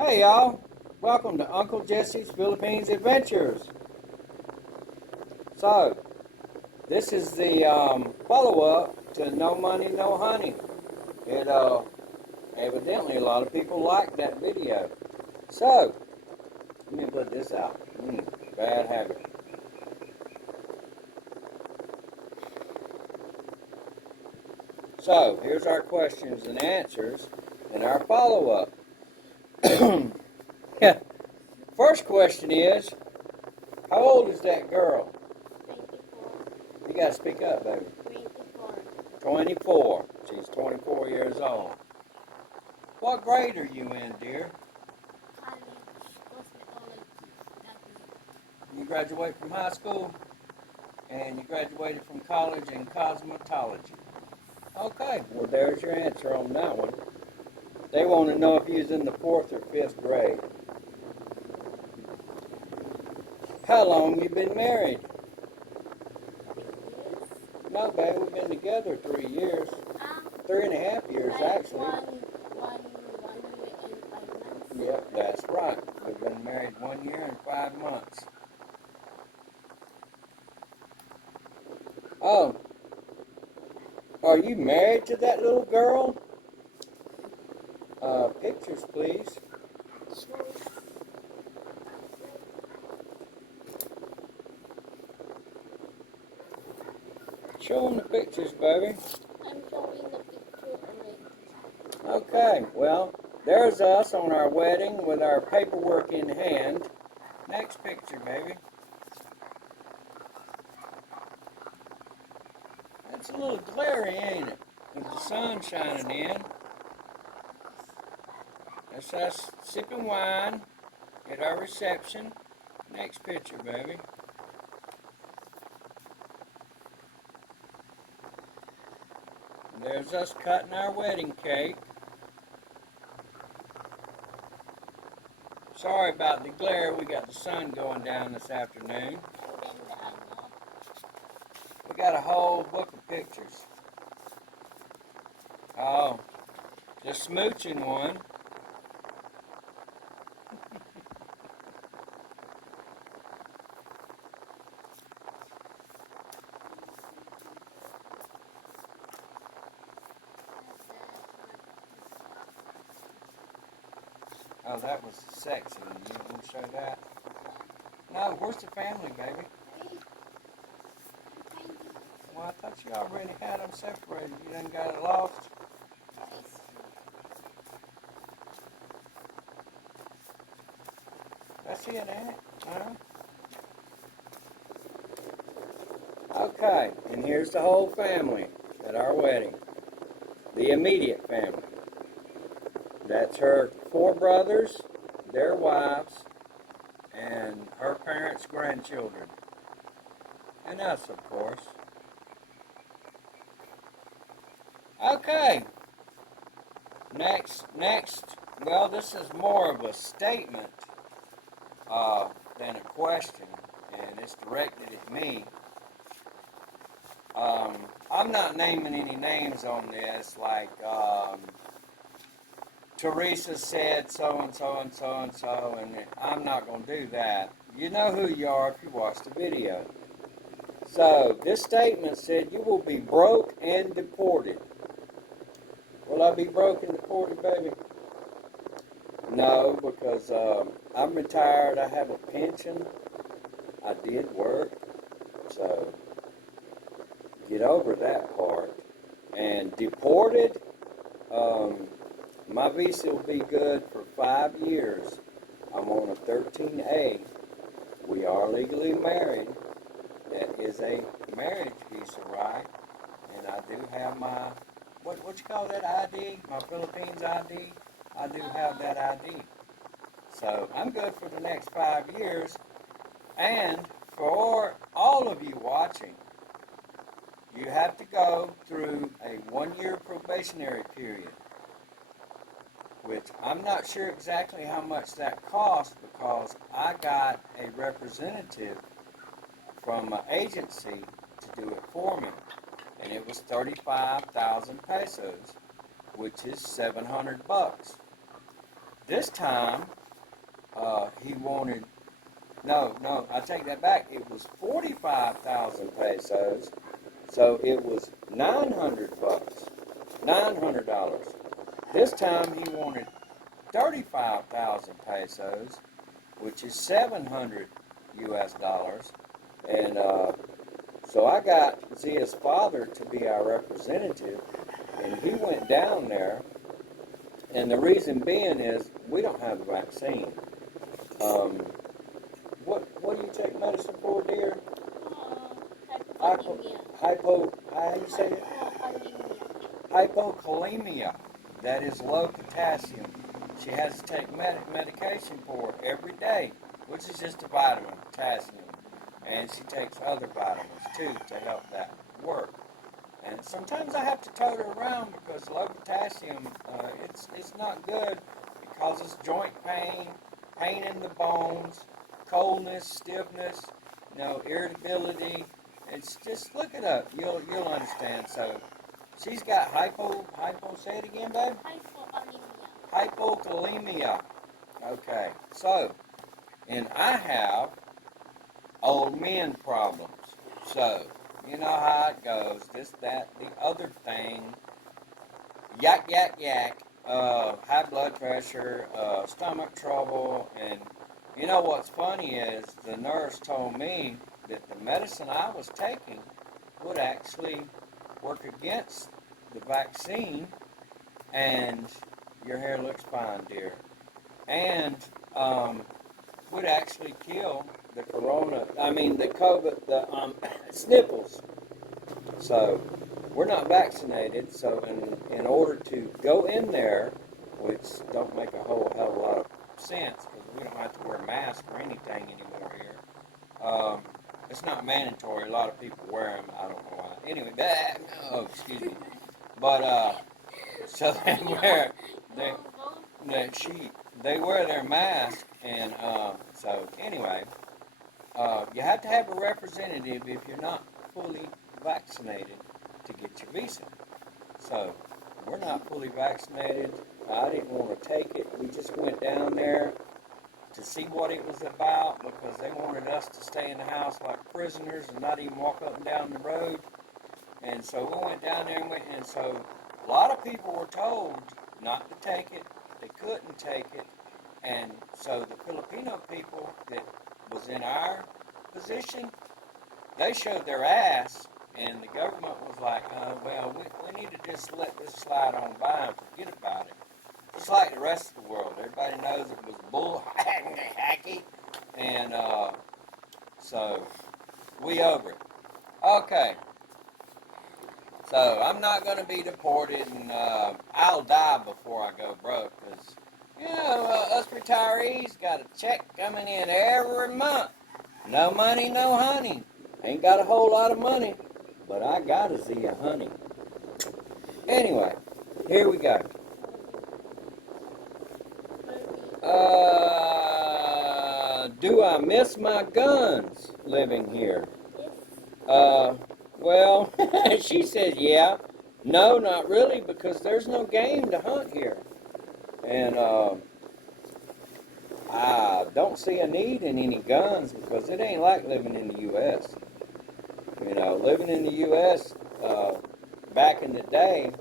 Hey y'all, welcome to Uncle Jesse's Philippines Adventures. So, this is the follow-up to No Money, No Honey. It evidently a lot of people liked that video. So, let me put this out. Bad habit. So, here's our questions and answers and our follow-up. First question is, how old is that girl? 24. You gotta speak up, baby. 24. 24. She's 24 years old. What grade are you in, dear? College cosmetology. You graduate from high school, and you graduated from college in cosmetology. Okay, well there's your answer on that one. They want to know if you was in the 4th or 5th grade. How long you been married? 3 years. No, baby, we've been together 3 years. 3.5 years, Like actually. one year and 5 months. Yep, that's right. We've been married 1 year and 5 months. Oh, are you married to that little girl? Pictures, please. Show them the pictures, baby. I'm showing the picture already. Okay, well, there's us on our wedding with our paperwork in hand. Next picture, baby. It's a little glary, ain't it? With the sun shining in. That's us sipping wine at our reception. Next picture, baby. And there's us cutting our wedding cake. Sorry about the glare. We got the sun going down this afternoon. And then the ano. We got a whole book of pictures. Oh, the smooching one. Oh, that was sexy. You want to show that? No, where's the family, baby? Well, I thought you already had them separated. You done got it lost? That's it, ain't it? Huh? Okay, and here's the whole family at our wedding. The immediate family. That's her 4 brothers, their wives, and her parents' grandchildren. And us, of course. Okay. Next, well, this is more of a statement than a question, and it's directed at me. I'm not naming any names on this, like Teresa said so and so and so and so, and I'm not going to do that. You know who you are if you watch the video. So, this statement said, you will be broke and deported. Will I be broke and deported, baby? No, because I'm retired. I have a pension. I did work. So, get over that part. And deported, my visa will be good for 5 years. I'm on a 13A. We are legally married. That is a marriage visa, right? And I do have my, what you call that ID? My Philippines ID? I do have that ID. So I'm good for the next 5 years. And for all of you watching, you have to go through a 1-year probationary period, which I'm not sure exactly how much that costs because I got a representative from an agency to do it for me, and it was 35,000 pesos, which is $700. This time, he wanted, no, I take that back. It was 45,000 pesos. So it was 900 bucks, $900. This time he wanted 35,000 pesos, which is 700 US dollars. And so I got Zia's father to be our representative, and he went down there. And the reason being is we don't have a vaccine. What do you take medicine for, dear? How do you say it? Hypokalemia. That is low potassium. She has to take medication for it every day, which is just a vitamin, potassium. And she takes other vitamins too to help that work. And sometimes I have to tote her around because low potassium, it's not good. It causes joint pain, pain in the bones, coldness, stiffness, irritability. It's just look it up. You'll understand. So she's got say it again, babe. Hypokalemia. Okay. So, and I have old men problems. So, you know how it goes. This, that, the other thing. Yak, yak, yak. High blood pressure, stomach trouble, and you know what's funny is the nurse told me that the medicine I was taking would actually work against the vaccine, and your hair looks fine, dear, and would actually kill the COVID, the sniffles. So we're not vaccinated, so in order to go in there, which don't make a whole hell of a lot of sense, because we don't have to wear masks or anything anymore here. It's not mandatory. A lot of people wear them. I don't know why. Anyway, excuse me. But so they wear their mask, and so anyway, you have to have a representative if you're not fully vaccinated to get your visa. So we're not fully vaccinated. I didn't want to take it. We just went down there to see what it was about because they wanted us to stay in the house like prisoners and not even walk up and down the road. And so we went down there and so a lot of people were told not to take it. They couldn't take it. And so the Filipino people that was in our position, they showed their ass, and the government was like, we need to just let this slide on by and forget about it. Just like the rest of the world. Everybody knows it was bull hacky, and so we over it. Okay. So I'm not going to be deported, and I'll die before I go broke, because, us retirees got a check coming in every month. No money, no honey. Ain't got a whole lot of money, but I got a Zia honey. Anyway, here we go. Do I miss my guns living here? Well, she says, yeah. No, not really, because there's no game to hunt here. And I don't see a need in any guns because it ain't like living in the U.S. Living in the U.S. Back in the day.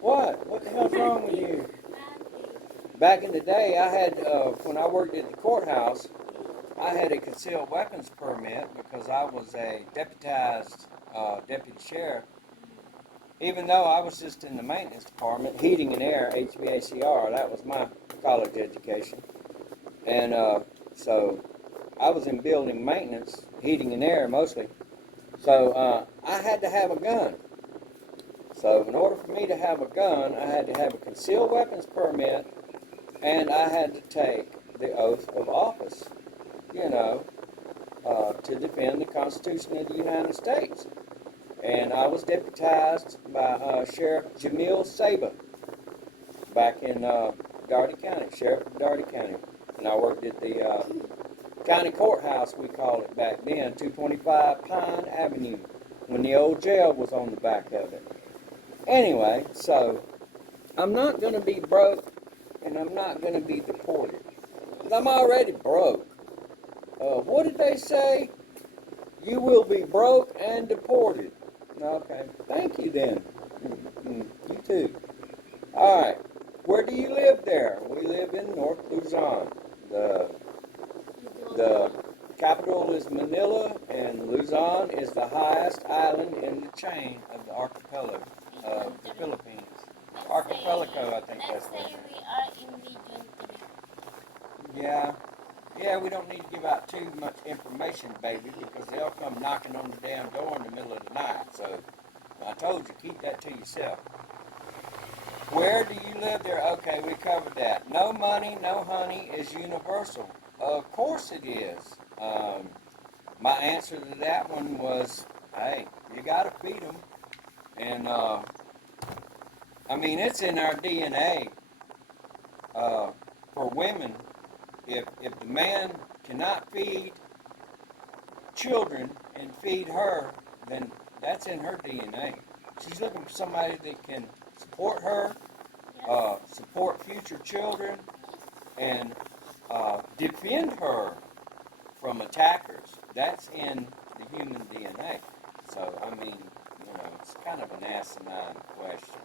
What? What the hell's wrong with you? Back in the day, I had, when I worked at the courthouse, I had a concealed weapons permit because I was a deputized deputy sheriff. Even though I was just in the maintenance department, heating and air, HVACR, that was my college education. And so I was in building maintenance, heating and air mostly. So I had to have a gun. So in order for me to have a gun, I had to have a concealed weapons permit, and I had to take the oath of office, to defend the Constitution of the United States. And I was deputized by Sheriff Jamil Saba back in Doherty County, Sheriff of Doherty County. And I worked at the county courthouse, we called it back then, 225 Pine Avenue, when the old jail was on the back of it. Anyway, so I'm not going to be broke and I'm not going to be deported. 'Cause I'm already broke. What did they say? You will be broke and deported. Okay, thank you then. You too. All right. Where do you live there? We live in North Luzon. The capital is Manila, and Luzon is the highest island in the chain of the archipelago of the Philippines. Archipelago, I think that's what. Let's say we are in region 3. Yeah. Yeah, we don't need to give out too much information, baby, because they'll come knocking on the damn door in the middle of the night. So I told you, keep that to yourself. Where do you live there? Okay, we covered that. No money, no honey is universal. Of course it is. My answer to that one was, hey, you got to feed them. And, I mean, it's in our DNA for women. If the man cannot feed children and feed her, then that's in her DNA. She's looking for somebody that can support her, support future children, and defend her from attackers. That's in the human DNA. So, I mean, it's kind of an asinine question.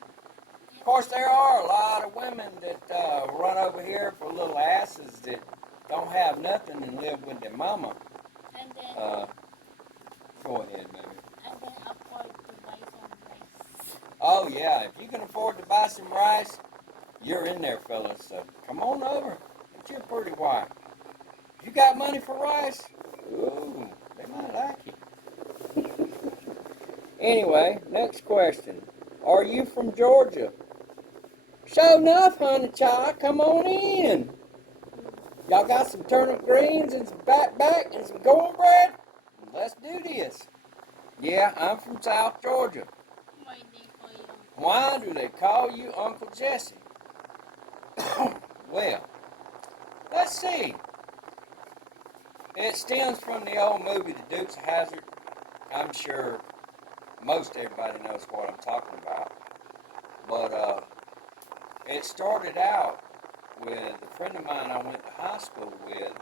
Of course, there are a lot of women that run over here for little asses that don't have nothing and live with their mama. And then, Go ahead, baby. and then afford to buy some rice. Oh, yeah, if you can afford to buy some rice, you're in there, fellas. So come on over. Get your pretty wife. You got money for rice? Ooh, they might like you. Anyway, next question. Are you from Georgia? Sure enough, honey child, come on in. Y'all got some turnip greens and some back and some cornbread? Let's do this. Yeah, I'm from South Georgia. Why they call you? Why do they call you Uncle Jesse? Well, let's see. It stems from the old movie The Dukes of Hazzard. I'm sure most everybody knows what I'm talking about. But it started out with a friend of mine I went to high school with.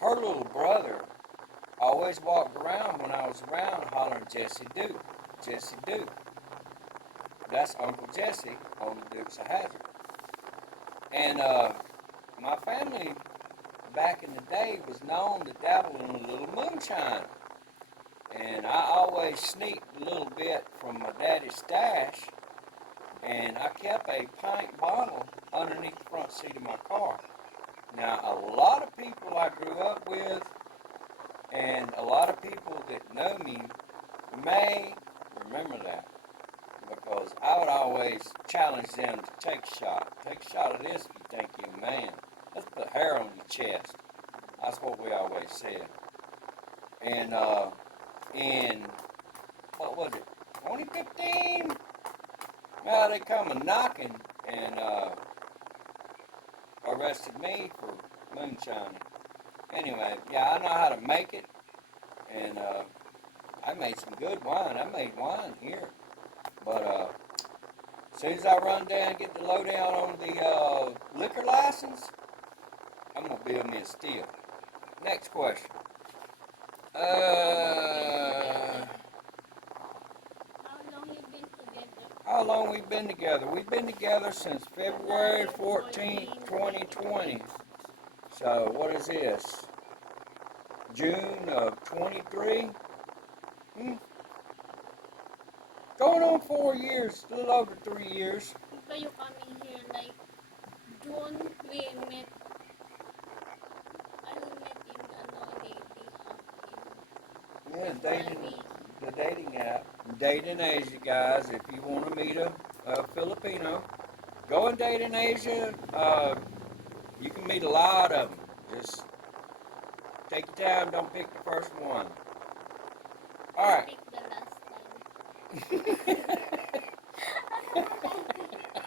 Her little brother always walked around when I was around hollering, Jesse Duke, Jesse Duke. That's Uncle Jesse on the Dukes of Hazzard. And my family back in the day was known to dabble in a little moonshine. And I always sneaked a little bit from my daddy's stash, and I kept a pint bottle underneath the front seat of my car. Now, a lot of people I grew up with and a lot of people that know me may remember that, because I would always challenge them to take a shot. Take a shot of this if you think you're a man. Let's put hair on your chest. That's what we always said. And in, what was it, 2015? Well, they come a knocking and arrested me for moonshining. Anyway, yeah, I know how to make it, and I made some good wine. I made wine here. But as soon as I run down and get the lowdown on the liquor license, I'm going to build me a still. Next question. How long you been together? How long we've been together? We've been together since February 14th, 2020. So what is this? June of 23? Going on 4 years, a little over 3 years. So you coming here like June we met. I met in dating app. Yeah, the dating app. Date in Asia, guys. If you want to meet a Filipino, go and date in Asia. You can meet a lot of them. Just take your time. Don't pick the first one. All right. Pick the last time.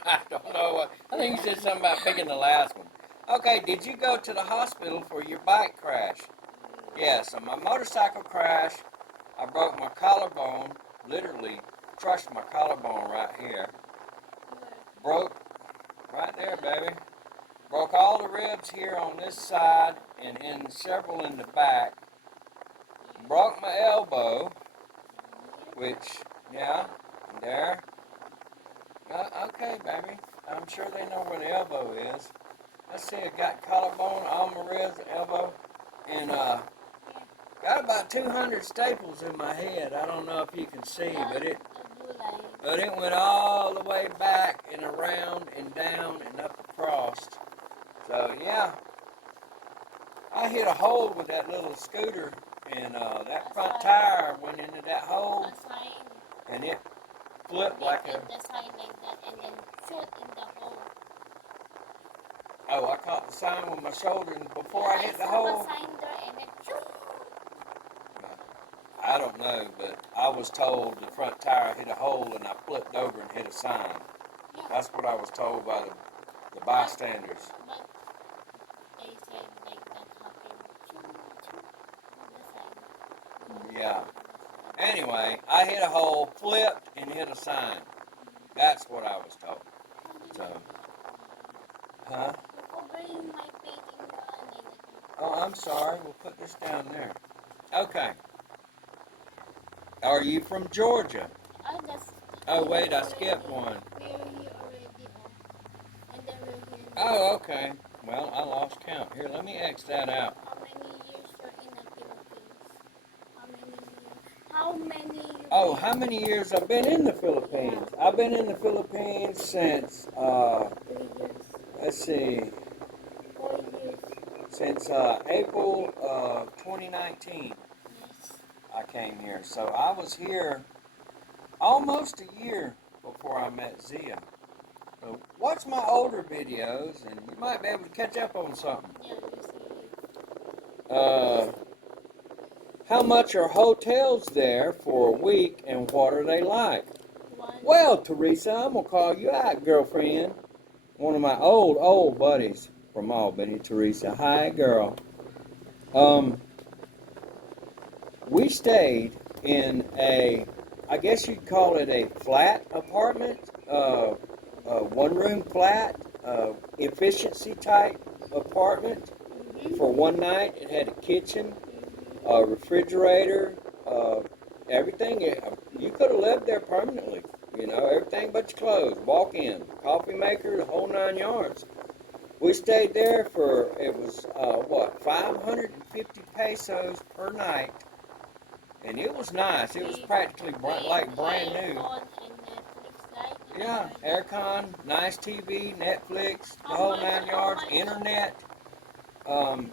I don't know what. I think you said something about picking the last one. Okay, did you go to the hospital for your bike crash? Yes, on my motorcycle crash, I broke my collarbone, literally crushed my collarbone right here. Broke right there here, baby. Broke all the ribs here on this side and in several in the back. Broke my elbow, which, yeah, there. Okay, baby. I'm sure they know where the elbow is. Let's see, I got collarbone, all my ribs, elbow, and got about 200 staples in my head. I don't know if you can see, but it went all the way back and around and down and up across. So yeah, I hit a hole with that little scooter, and that front tire went into that hole, and it flipped like a. The sign like that, and then shoot in the hole. Oh, I caught the sign with my shoulder, and before I hit the hole. A sign there, and then shoot. I don't know, but I was told the front tire hit a hole, and I flipped over and hit a sign. Yeah. That's what I was told by the bystanders. But they said like that happened. Shoot on the sign. Yeah. Anyway, I hit a hole, flipped, and hit a sign. That's what I was told. So, huh? Oh, I'm sorry. We'll put this down there. Okay. Are you from Georgia? Oh, wait, I skipped one. We're here already, and then we're here. Oh, okay. Well, I lost count. Here, let me X that out. How many years you're in the Philippines? How many years? Oh, how many years I've been in the Philippines? I've been in the Philippines since, 3 years. let's see, 4 years. since April of 2019. Yes. I came here. So I was here almost a year before I met Zia. So watch my older videos and you might be able to catch up on something. Yeah, you see. How much are hotels there for a week and what are they like? One. Well, Teresa, I'm going to call you out, girlfriend. One of my old buddies from Albany, Teresa. Hi, girl. We stayed in I guess you'd call it a flat apartment, one-room flat, efficiency type apartment for one night. It had a kitchen, a refrigerator, everything. You could have lived there permanently, everything but your clothes. Walk in, coffee maker, the whole 9 yards. We stayed there for, it was, 550 pesos per night. And it was nice. It was practically like brand new. Yeah, aircon, nice TV, Netflix, the whole 9 yards, internet. They're asking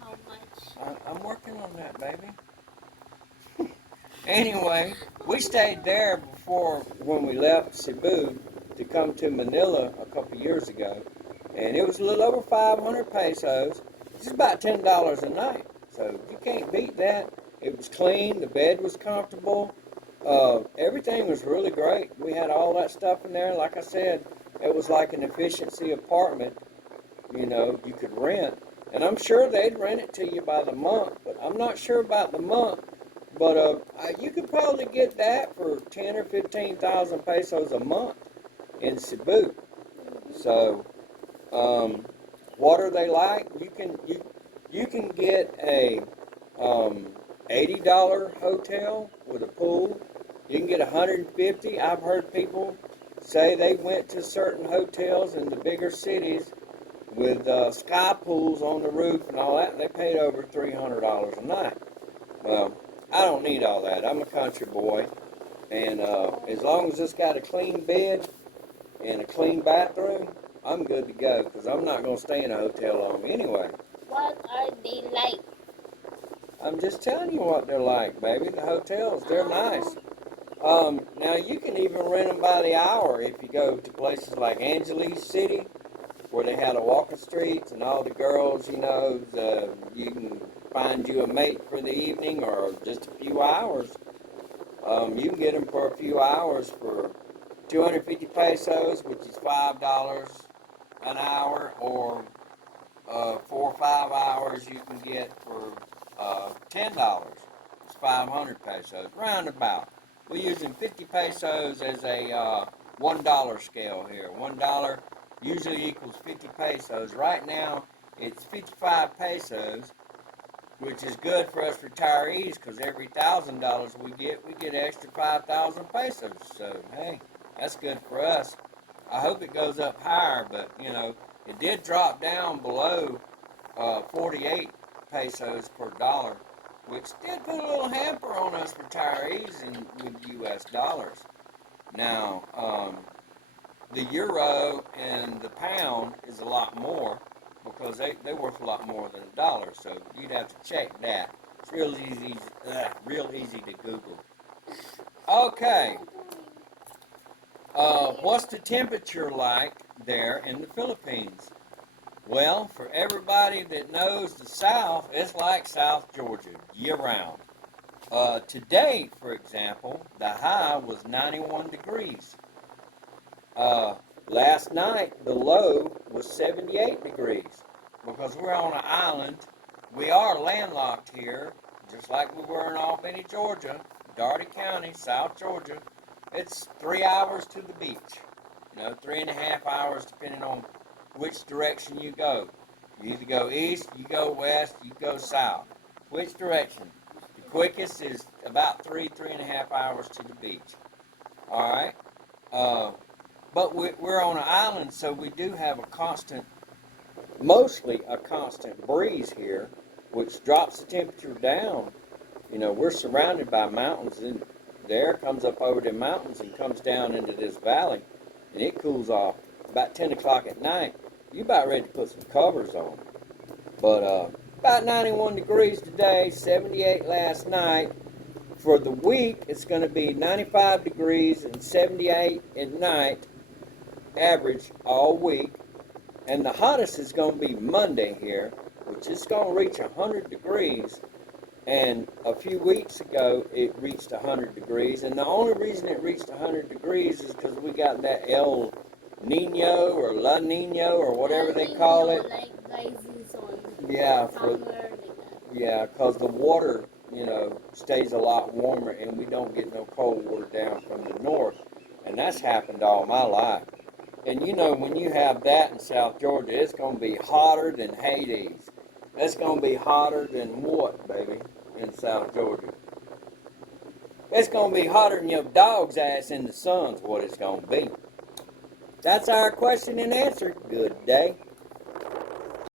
how much. I'm working on that, baby. Anyway, we stayed there when we left Cebu to come to Manila a couple years ago. And it was a little over 500 pesos. It's about $10 a night. So you can't beat that. It was clean. The bed was comfortable. Everything was really great. We had all that stuff in there. Like I said, it was like an efficiency apartment, you could rent. And I'm sure they'd rent it to you by the month, but I'm not sure about the month. But you could probably get that for 10 or 15,000 pesos a month in Cebu. So, what are they like? You can get a $80 hotel with a pool. You can get $150. I've heard people say they went to certain hotels in the bigger cities with sky pools on the roof and all that, and they paid over $300 a night. Well, I don't need all that. I'm a country boy, and as long as it's got a clean bed and a clean bathroom, I'm good to go, because I'm not going to stay in a hotel long anyway. What are they like? I'm just telling you what they're like, baby. The hotels, they're nice. Now, you can even rent them by the hour if you go to places like Angeles City, where they had a walking streets and all the girls, you can find you a mate for the evening or just a few hours. You can get them for a few hours for 250 pesos, which is $5 an hour, or 4 or 5 hours you can get for $10. It's 500 pesos, roundabout. We're using 50 pesos as a $1 scale here. $1 usually equals 50 pesos. Right now, it's 55 pesos, which is good for us retirees because every $1,000 we get extra 5,000 pesos. So, hey, that's good for us. I hope it goes up higher, but, it did drop down below 48 pesos per dollar, which did put a little hamper on us retirees with U.S. dollars. Now, the euro and the pound is a lot more because they're worth a lot more than a dollar, so you'd have to check that. It's real easy to Google. Okay, what's the temperature like there in the Philippines? Well, for everybody that knows the South, it's like South Georgia year-round. Today, for example, the high was 91 degrees. Last night, the low was 78 degrees. Because we're on an island, we are landlocked here, just like we were in Albany, Georgia, Dougherty County, South Georgia. It's 3 hours to the beach. 3.5 hours depending on which direction you go. You either go east, you go west, you go south. Which direction? The quickest is about 3.5 hours to the beach. All right? But we're on an island, so we do have mostly a constant breeze here, which drops the temperature down. We're surrounded by mountains, and the air comes up over the mountains and comes down into this valley, and it cools off. About 10 o'clock at night, you're about ready to put some covers on. But about 91 degrees today, 78 last night. For the week, it's going to be 95 degrees and 78 at night, average all week. And the hottest is going to be Monday here, which is going to reach 100 degrees. And a few weeks ago, it reached 100 degrees. And the only reason it reached 100 degrees is because we got that El Nino or La Nino or whatever they call it. Yeah, because the water, stays a lot warmer and we don't get no cold water down from the north. And that's happened all my life. And when you have that in South Georgia, it's going to be hotter than Hades. It's going to be hotter than what, baby, in South Georgia? It's going to be hotter than your dog's ass in the sun's what it's going to be. That's our question and answer. Good day.